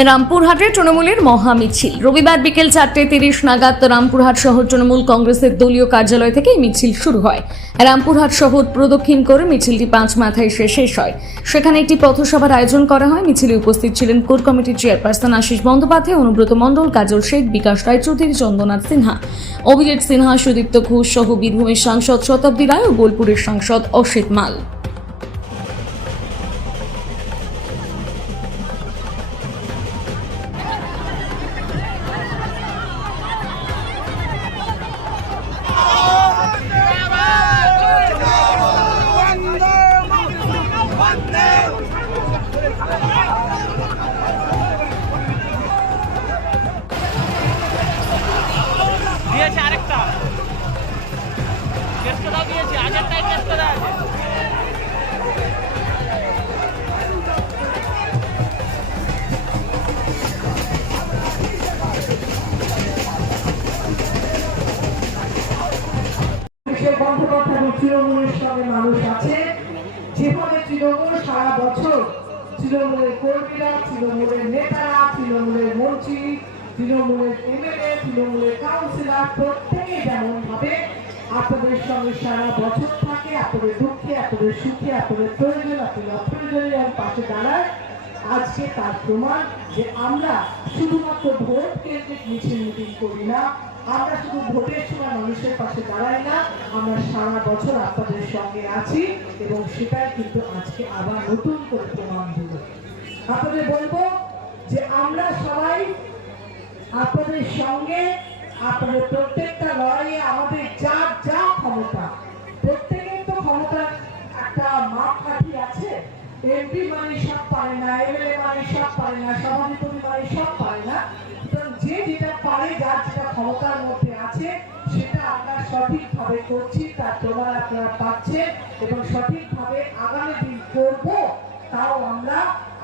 রামপুরহাটে তৃণমূলের মহামিছিল রবিবার বিকেল 4:30 নাগাদ রামপুরহাট শহর তৃণমূল কংগ্রেসের দলীয় কার্যালয় থেকে মিছিল শুরু হয়। রামপুরহাট শহর প্রদক্ষিণ করে মিছিলটি 5 মাথায় শেষ হয়। সেখানে একটি পথসভার আয়োজন করা হয়। মিছিলে উপস্থিত ছিলেন কোর কমিটির চেয়ারপারসন আশিস বন্দ্যোপাধ্যায়, অনুব্রত মণ্ডল, কাজল শেখ, বিকাশ রায়চৌধুরী, চন্দ্রনাথ সিনহা, অভিজিৎ সিনহা, সুদীপ্ত ঘোষ সহ বীরভূমের সাংসদ শতাব্দী রায় ও বোলপুরের সাংসদ অসিত মাল। দিয়েছে আরেকটা ব্যস্ততাও দিয়েছে, আগেরটাই ব্যস্ততা আছে। তৃণমূলের সঙ্গে মানুষ আছে, যেভাবে তৃণমূল সারা বছর তৃণমূলের কর্মীরা, তৃণমূলের নেতারা, তৃণমূলের মন্ত্রী, তৃণমূলের এমএলএ, তৃণমূলের কাউন্সিলর প্রত্যেকে যেমন ভাবে আপনাদের সঙ্গে সারা বছর থাকে, আপনাদের দুঃখে, আপনাদের সুখে, আপনাদের প্রয়োজন, আপনাদের অপ্রয়োজনে পাশে দাঁড়ায়। আজকে তার প্রমাণ যে আমরা শুধুমাত্র ভোট কেন্দ্রিক মিছিল মিটিং করি না, আমরা শুধু ভোটের সময় মানুষের পাশে দাঁড়াই না, আমরা সারা বছর আপনাদের সঙ্গে আছি এবং সেটাই কিন্তু আজকে আবার নতুন করে প্রমাণ দিল। আপনাদের বলবো যে আমরা সবাই আপনাদের সঙ্গে, আপনাদের প্রত্যেকটা লড়াইয়ে আমাদের যা যা ক্ষমতা, প্রত্যেকের তো ক্ষমতার একটা মাপকাঠি আছে। এমপি মানে সব পারে না, এমএলএ মানে সব পারে না, সভাধিপতি মানে সব পারে না। যে যেটা পারে, যার যেটা ক্ষমতার মধ্যে আছে, সেটা আমরা সঠিকভাবে করছি, তার প্রমাণ আপনারা পাচ্ছেন এবং সঠিকভাবে আগামী দিন করব, তাও আমরা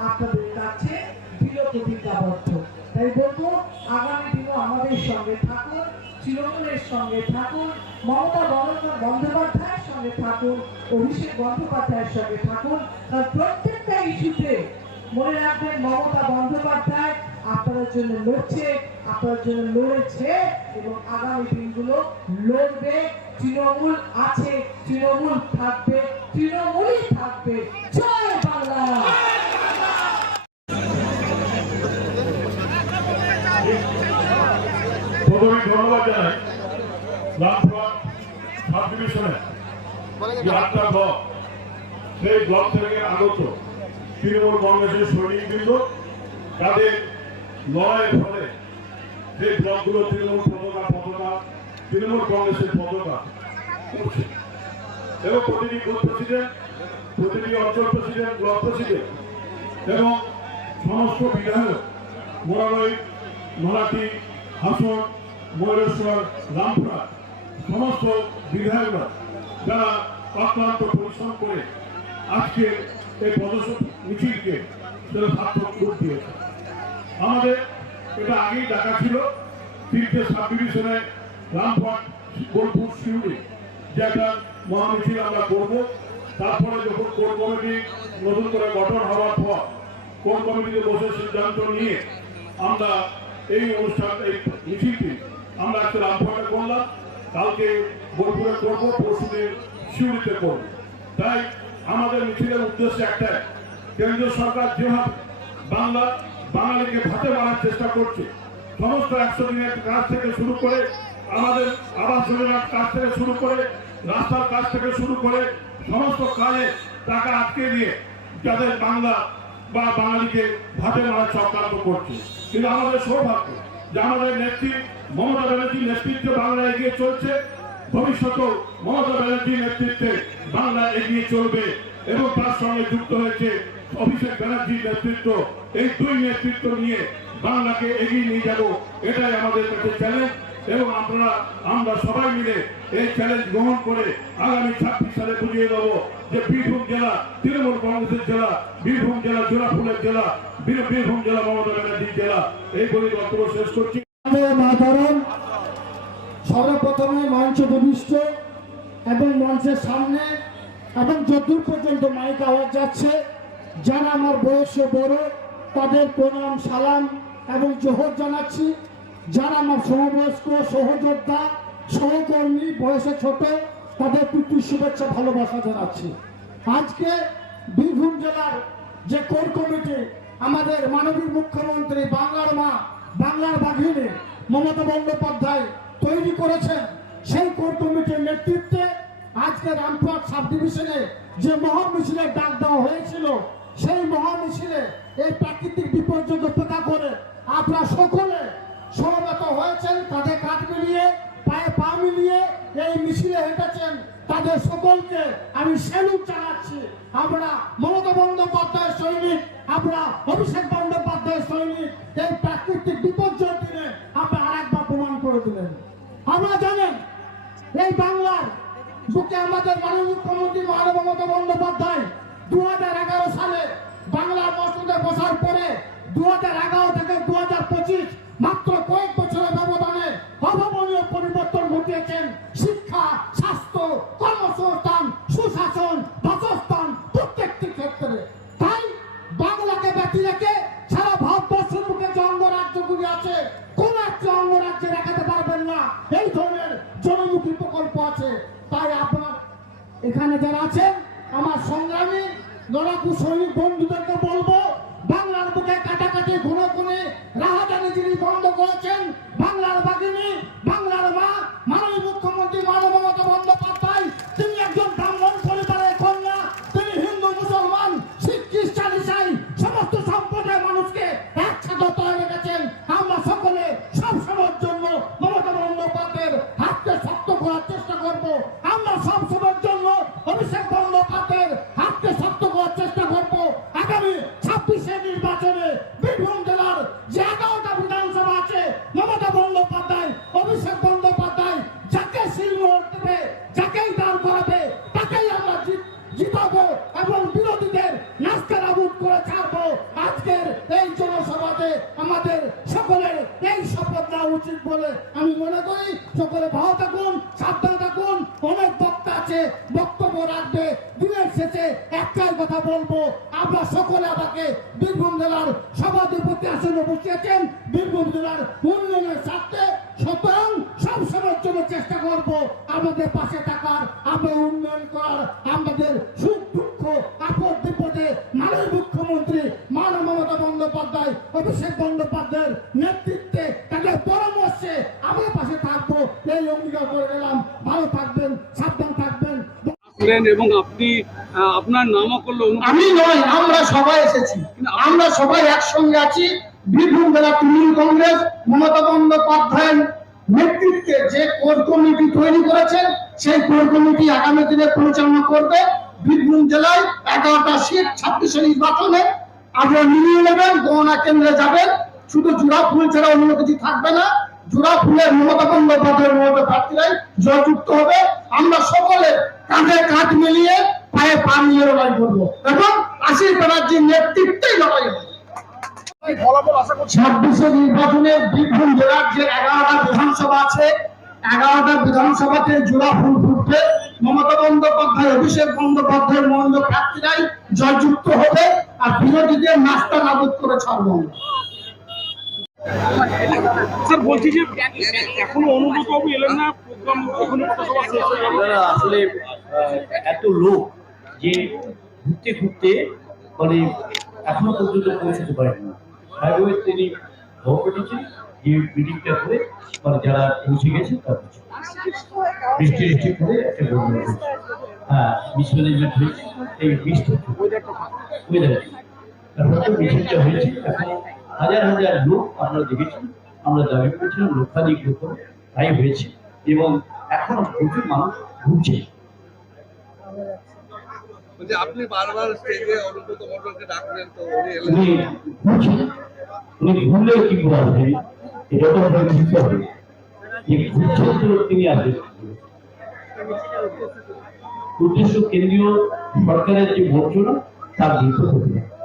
আপনাদের কাছে দৃঢ় প্রতিজ্ঞাবদ্ধ। তাই বলবো আগামী দিনও আমাদের সঙ্গে থাকুন, তৃণমূলের সঙ্গে থাকুন, মমতা বন্দ্যোপাধ্যায়ের সঙ্গে থাকুন, অভিষেক বন্দ্যোপাধ্যায়ের সঙ্গে থাকুন। কারণ প্রত্যেকটা ইস্যুতে মনে রাখবেন মমতা বন্দ্যোপাধ্যায় আপনাদের জন্য লড়ছে, আপনাদের জন্য লড়েছে এবং আগামী দিনগুলো লড়বে। তৃণমূল আছে, তৃণমূল থাকবে, তৃণমূলই থাকবে। জয় বাংলা। প্রথমে ধন্যবাদ জানাই রামপুরহাট সাব ডিভিশনে যে 8টা ব্লক, সেই ব্লক থেকে আগত তৃণমূল কংগ্রেসের সৈনিকবৃন্দ তাদের লড়াইয়ের ফলে সেই ব্লকগুলো তৃণমূল পতাকা তৃণমূল কংগ্রেসের পতাকা করছে এবং প্রতিটি বুথ প্রেসিডেন্ট, প্রতিটি অঞ্চল প্রেসিডেন্ট, ব্লক প্রেসিডেন্ট এবং সমস্ত বিধায়ক মোরারই, নলাটি, হাসন, ময়ূরেশ্বর, রামপুরহাট সমস্ত বিধায়করা যারা অক্লান্ত পরিশ্রম করে আজকে এই পদক্ষেপ মিছিলকে সেটা সার্থক রূপ দিয়েছে। আমাদের এটা আগেই দেখা ছিল 3টে সাব ডিভিশনে রামপুরহাট, বোলপুর, শিউড়ি যে একটা মহামিছিল আমরা করব। তারপরে যখন কোর কমিটি নতুন করে গঠন হওয়ার পর কোর কমিটিতে বসে সিদ্ধান্ত নিয়ে আমরা এই অনুষ্ঠান, এই মিছিলটি আমরা আজকে রামপুরহাটে করলাম, কালকে বোলপুরে করবো, পরশুদিন শিউড়িতে করবো। তাই আমাদের মিছিলের উদ্দেশ্য একটাই, কেন্দ্রীয় সরকার যেভাবে বাঙালিকে ভাতে মারার চেষ্টা করছে, সমস্ত 100 দিনের কাজ থেকে শুরু করে, আমাদের আবাস যোজনার কাজ থেকে শুরু করে, রাস্তার কাজ থেকে শুরু করে সমস্ত কাজে টাকা আটকে দিয়ে যাদের বাংলা বা বাঙালিকে ভাতে মারার চক্রান্ত করছে। কিন্তু আমাদের সৌভাগ্য যে আমাদের নেত্রী মমতা ব্যানার্জির নেতৃত্বে বাংলা এগিয়ে চলছে, ভবিষ্যতেও মমতা ব্যানার্জির নেতৃত্বে বাংলা এগিয়ে চলবে এবং তার সঙ্গে যুক্ত হয়েছে অভিষেক ব্যানার্জির নেতৃত্ব। এই দুই নেতৃত্ব নিয়ে বাংলাকে এগিয়ে নিয়ে যাব, এটাই আমাদের কাছে চ্যালেঞ্জ এবং আমরা সবাই মিলে এই চ্যালেঞ্জ গ্রহণ করে আগামী 26 সালে বুঝিয়ে দেবো যে বীরভূম জেলা তৃণমূল কংগ্রেসের জেলা, বীরভূম জেলা জোড়াফুলের জেলা, বীরভূম জেলা মমতা ব্যানার্জির জেলা। এই বলে বক্তব্য শেষ করছি। সর্বপ্রথমে মঞ্চ প্রবিষ্ট এবং মঞ্চের সামনে এবং যতদূর পর্যন্ত মাইক আওয়াজ যাচ্ছে, যারা আমার বয়সে বড় তাদের প্রণাম সালাম এবং জোহর জানাচ্ছি। যারা আমার সমবয়স্ক সহযোদ্ধা সহকর্মী বয়সে ছোট তাদের প্রীতি শুভেচ্ছা ভালোবাসা জানাচ্ছি। আজকে বীরভূম জেলার যে কোর কমিটি আমাদের মাননীয় মুখ্যমন্ত্রী বাংলার মা বাংলার বাঘিনী মমতা বন্দ্যোপাধ্যায় তৈরি করেছেন, সেই কোর কমিটির নেতৃত্বে আজকে রামপুরহাট সাব ডিভিশনে যে মহামিছিলের ডাক দেওয়া হয়েছিল, সেই মহামিছিলে এই প্রাকৃতিক বিপর্যয় উপেক্ষা করে আপনারা সকলে সমবেত হয়েছেন, কাঁধে কাঁধ মিলিয়ে পায়ে পা মিলিয়ে এই মিছিলে হেঁটেছেন। তাদের সকলকে আমি স্যালুট জানাচ্ছি। আমরা মমতা বন্দ্যোপাধ্যায়ের সৈনিক, আমরা অভিষেক বন্দ্যোপাধ্যায়ের সৈনিক। এই প্রাকৃতিক বিপর্যয়ের দিনে আপনারা আরেকবার প্রমাণ করে দিলেন। আমরা জানেন এই বাংলার বুকে আমাদের মাননীয় মুখ্যমন্ত্রী মমতা বন্দ্যোপাধ্যায় 2011 সালে বাংলার মসজিদে বসার পরে 2011 থেকে 2025 মাত্র কয়েক বছরের ব্যবধানে অভাবনীয় পরিবর্তন ঘটিয়েছেন। শিক্ষা, স্বাস্থ্য, কর্মসংস্থান, সুশাসন, বাসস্থান প্রত্যেকটি ক্ষেত্রে। তাই বাংলাকে ব্যতি রেখে সারা ভারতবর্ষের বুকে যে অঙ্গরাজ্যগুলি আছে কোন একটি অঙ্গরাজ্যে দেখাতে পারবেন না এই ধরনের জনমুখী প্রকল্প আছে। তাই আপনার এখানে যারা আছেন আমার সংগ্রামী লড়াকু সৈনিক বন্ধুদেরকে বলবো, বাংলার বুকে কাটাকাটি ঘুরে ঘুরে রাহাজানিগিরি বন্ধ করেছেন বাংলার বাঘিনী বাংলার মা মাননীয় মুখ্যমন্ত্রী মমতা বন্দ্যোপাধ্যায়। তিনি একজন ব্রাহ্মণ পরিবারের কন্যা, তিনি হিন্দু মুসলমান শিখ খ্রিস্টান ইসাই সমস্ত সম্প্রদায়ের মানুষকে একসাথে তৈরি রেখেছেন। আমরা সকলে সবসময়ের জন্য মমতা বন্দ্যোপাধ্যায়ের হাতকে শক্ত করার চেষ্টা করব। আমরা সবসময়ের জন্য অভিষেক বন্দ্যোপাধ্যায়ের হাতকে শক্ত করার চেষ্টা করব। আগামী 26 নির্বাচনে বীরভূম জেলার যে 11টা বিধানসভা আছে মমতা বন্দ্যোপাধ্যায় অভিষেক বন্দ্যোপাধ্যায় যাকে সিলমোহর দেবে, যাকেই দাঁড় করাবে তাকেই আমরা জিতাবো এবং বিরোধীদের নাস্তানাবুদ করে ছাড়বো। আজকের এই জনসভাতে আমাদের সকলের এই শপথ নেওয়া উচিত বলে আমি মনে করি। সকলে ভালো থাকুন, সাবধানে থাকুন। অনেক বক্তা আছে, বক্তব্য রাখবে। দিনের শেষে একটাই কথা বলবো, আমরা সকলে আমাকে বীরভূম জেলার সভাধিপতি আসনে বসিয়েছেন বীরভূম জেলার উন্নয়নের স্বার্থে। সুতরাং সবসময়ের জন্য চেষ্টা করব আমাদের পাশে থাকার, আমাদের উন্নয়ন করার, আমাদের সুখ দুঃখ আপদ বিপদে মাননীয় মুখ্যমন্ত্রী মমতা বন্দ্যোপাধ্যায় অভিষেক বন্দ্যোপাধ্যায়ের নেতৃত্বে তাদের পরামর্শে আমরা পাশে থাকবো এই অঙ্গীকার করে গেলাম। ভালো থাকবেন, সাবধান থাকবেন। এবং আপনি আপনার নামও করলো আমি নয়, আমরা সবাই এসেছি, আমরা সবাই একসঙ্গে আছি। বীরভূম জেলা তৃণমূল কংগ্রেস মমতা বন্দ্যোপাধ্যায়ের নেতৃত্বে যে কোর কমিটি তৈরি করেছেন সেই কোর কমিটি আগামী দিনে পরিচালনা করবে। বীরভূম জেলায় 11টা সিট 26 নির্বাচনে আপনারা মিলিয়ে নেবেন, গণনা কেন্দ্রে যাবেন। শুধু জোড়া ফুল ছাড়া অন্য কিছু থাকবে না। জোড়া ফুলের মমতা বন্দ্যোপাধ্যায়ের মতো প্রার্থীরাই জয়যুক্ত হবে। আমরা সকলে কাঁধে কাঁধ মিলিয়ে পায়ে পা মিলিয়ে লড়াই করবো এবং আশীষ ব্যানার্জির নেতৃত্বেই লড়াই হবে। 26 নির্বাচনে বীরভূম জেলার যে 11টা বিধানসভা আছে 11টা বিধানসভাতে জোড়া ফুল ফুটবে। মমতা বন্দ্যোপাধ্যায় অভিষেক বন্দ্যোপাধ্যায়ের মনোনীত প্রার্থীরাই জয়যুক্ত হবে আর বিরোধীদের নাস্তা নাবুদ করে ছাড়বো। স্যার বলছি যে এখনো অনুব্রত বাবু এলেন না, প্রোগ্রাম এখনো আপনারা আসলে এত লোক যে ঘুরতে ঘুরতে মানে এখনো পর্যন্ত পৌঁছতে পারেনি। হাইওয়ে তিনি খবর পেয়েছেন যে মিটিংটা করে মানে যারা পৌঁছে গেছে তার বৃষ্টি বৃষ্টি করে একটা গরম হয়েছে। হ্যাঁ, মিসম্যানেজমেন্ট হয়েছে, এই বৃষ্টি ওয়েদার তারপরে মিছিলটা হয়েছে। এখন হাজার হাজার লোক আপনারা দেখেছেন, আমরা দাবি করেছিলাম লক্ষাধিক লোক তাই হয়েছে এবং এখনো প্রচুর মানুষ ঘুরছে। আপনি বারবার স্টেজে অনুব্রত মণ্ডলকে ডাকলেন, তো উনি ঘুরলেও কি করে আসবে, এটা তো আমাদের বুঝতে হবে যে ঘুরছেন তো তিনি আসবেন। উদ্দেশ্য কেন্দ্রীয় সরকারের যে বঞ্চনা তার বিরুদ্ধে হতে পারে।